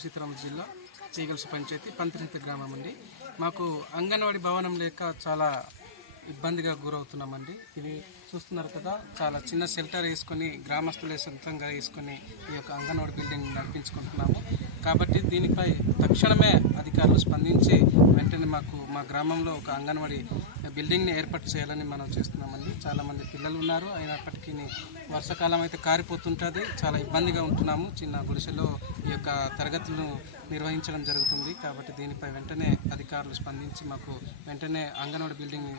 అల్లూరు సీతారామరాజు జిల్లా చీగల్స్ పంచాయతీ పంత్రిత గ్రామం అండి. మాకు అంగన్వాడీ భవనం లేక చాలా ఇబ్బందిగా గురవుతున్నామండి. ఇది చూస్తున్నారు కదా, చాలా చిన్న షెల్టర్ వేసుకొని గ్రామస్తులే సొంతంగా వేసుకొని ఈ యొక్క అంగన్వాడీ బిల్డింగ్ నడిపించుకుంటున్నాము. కాబట్టి దీనిపై తక్షణమే అధికారులు స్పందించి వెంటనే మా గ్రామంలో ఒక అంగన్వాడీ బిల్డింగ్ని ఏర్పాటు చేయాలని మనం చేస్తున్నామండి. చాలామంది పిల్లలు ఉన్నారు, అయినప్పటికీ వర్షాకాలం అయితే కారిపోతుంటుంది, చాలా ఇబ్బందిగా ఉంటున్నాము. చిన్న గుడిసెలో ఈ యొక్క తరగతులను నిర్వహించడం జరుగుతుంది. కాబట్టి దీనిపై వెంటనే అధికారులు స్పందించి మాకు వెంటనే అంగన్వాడీ బిల్డింగ్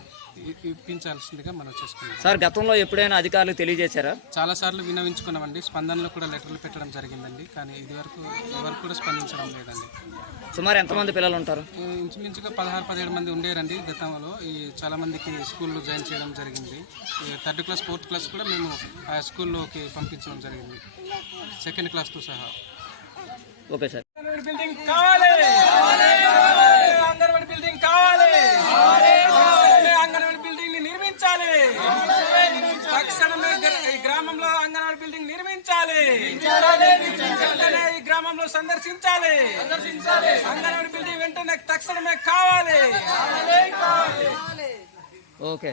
ఇప్పించాల్సిందిగా మనం చేసుకున్నాం. సార్, గతంలో ఎప్పుడైనా అధికారులు తెలియజేశారా? చాలాసార్లు విన్నవించుకున్నామండి. స్పందనలో కూడా లెటర్లు పెట్టడం జరిగిందండి, కానీ ఇదివరకు ఎవరు కూడా స్పందించడం లేదండి. సుమారు ఎంతమంది పిల్లలు ఉంటారు? ఇంచుమించుగా 16-17 మంది ఉండేరండి గతంలో. చాలా మందికి స్కూల్లో జాయిన్ చేయడం జరిగింది. 3rd క్లాస్ 4th క్లాస్ కూడా మేము ఆ స్కూల్లోకి పంపించడం జరిగింది, 2nd క్లాస్తో సహా. Okay sir. బిల్డింగ్ కావాలి, అంగన్వాడీ బిల్డింగ్ కావాలి, అంగన్వాడీ బిల్డింగ్ ని నిర్మించాలి. తక్షణమే ఈ గ్రామంలో అంగన్వాడీ బిల్డింగ్ నిర్మించాలి. ఈ గ్రామంలో సందర్శించాలి. అంగన్వాడీ బిల్డింగ్ వెంటనే తక్షణమే కావాలి. ఓకే.